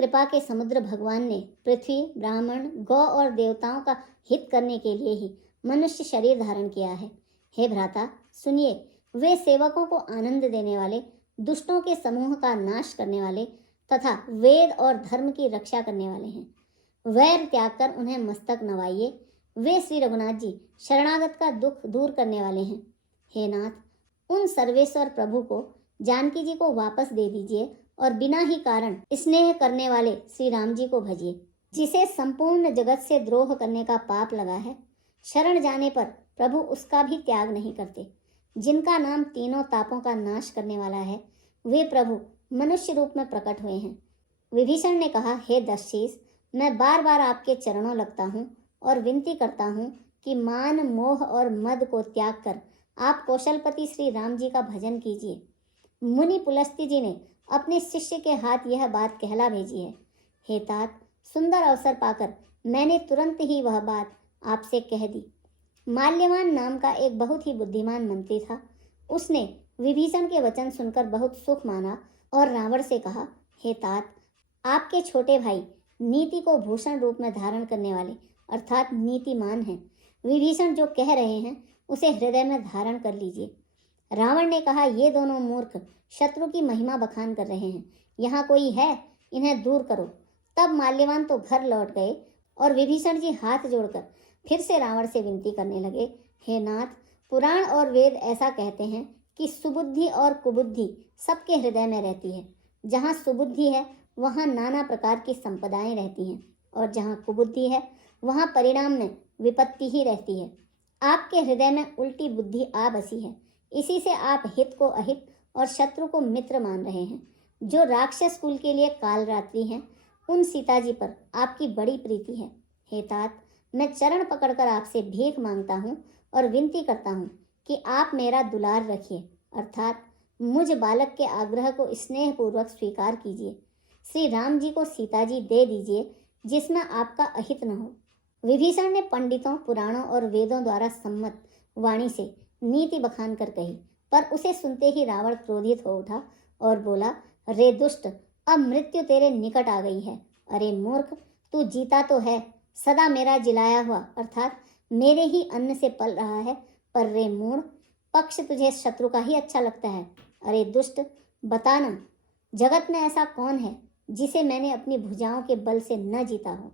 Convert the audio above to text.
कृपा के समुद्र भगवान ने पृथ्वी, ब्राह्मण, गौ और देवताओं का हित करने के लिए ही मनुष्य शरीर धारण किया है। हे भ्राता, सुनिए, वे सेवकों को आनंद देने वाले, दुष्टों के समूह का नाश करने वाले तथा वेद और धर्म की रक्षा करने वाले हैं। वैर त्याग कर उन्हें मस्तक नवाइए। वे श्री रघुनाथ जी शरणागत का दुख दूर करने वाले हैं। हे नाथ, उन सर्वेश्वर प्रभु को, जानकी जी को वापस दे दीजिए और बिना ही कारण स्नेह करने वाले श्री राम जी को भजिए। जिसे संपूर्ण जगत से द्रोह करने का पाप लगा है, शरण जाने पर प्रभु उसका भी त्याग नहीं करते। जिनका नाम तीनों तापों का नाश करने वाला है, वे प्रभु मनुष्य रूप में प्रकट हुए हैं। विभीषण ने कहा, हे दशशीष, मैं बार बार आपके चरणों लगता हूँ और विनती करता हूँ कि मान, मोह और मद को त्याग कर आप कौशलपति श्री राम जी का भजन कीजिए। मुनि पुलस्त्य जी ने अपने शिष्य के हाथ यह बात कहला भेजी है। हे तात, सुंदर अवसर पाकर मैंने तुरंत ही वह बात आपसे कह दी। माल्यवान नाम का एक बहुत ही बुद्धिमान मंत्री था। उसने विभीषण के वचन सुनकर बहुत सुख माना और रावण से कहा, हे तात, आपके छोटे भाई नीति को भूषण रूप में धारण करने वाले अर्थात नीतिमान हैं। विभीषण जो कह रहे हैं उसे हृदय में धारण कर लीजिए। रावण ने कहा, ये दोनों मूर्ख शत्रु की महिमा बखान कर रहे हैं। यहाँ कोई है, इन्हें दूर करो। तब माल्यवान तो घर लौट गए और विभीषण जी हाथ जोड़कर फिर से रावण से विनती करने लगे, हे नाथ, पुराण और वेद ऐसा कहते हैं कि सुबुद्धि और कुबुद्धि सबके हृदय में रहती है। जहाँ सुबुद्धि है वहाँ नाना प्रकार की संपदाएं रहती हैं और जहाँ कुबुद्धि है वहाँ परिणाम में विपत्ति ही रहती है। आपके हृदय में उल्टी बुद्धि आ बसी है। इसी से आप हित को अहित और शत्रु को मित्र मान रहे हैं। जो राक्षस कुल के लिए कालरात्रि हैं, उन सीता जी पर आपकी बड़ी प्रीति है। हे तात, मैं चरण पकड़कर आपसे भीख मांगता हूँ और विनती करता हूँ कि आप मेरा दुलार रखिए, अर्थात मुझ बालक के आग्रह को स्नेहपूर्वक स्वीकार कीजिए। श्री राम जी को सीता जी दे दीजिए, जिसमें आपका अहित न हो। विभीषण ने पंडितों, पुराणों और वेदों द्वारा सम्मत वाणी से नीति बखान कर कही, पर उसे सुनते ही रावण क्रोधित हो उठा और बोला, रे दुष्ट, अब मृत्यु तेरे निकट आ गई है। अरे मूर्ख, तू जीता तो है, सदा मेरा जिलाया हुआ अर्थात मेरे ही अन्न से पल रहा है, पर रे मूढ़, पक्ष तुझे शत्रु का ही अच्छा लगता है। अरे दुष्ट, बताना, जगत में ऐसा कौन है जिसे मैंने अपनी भुजाओं के बल से न जीता हो।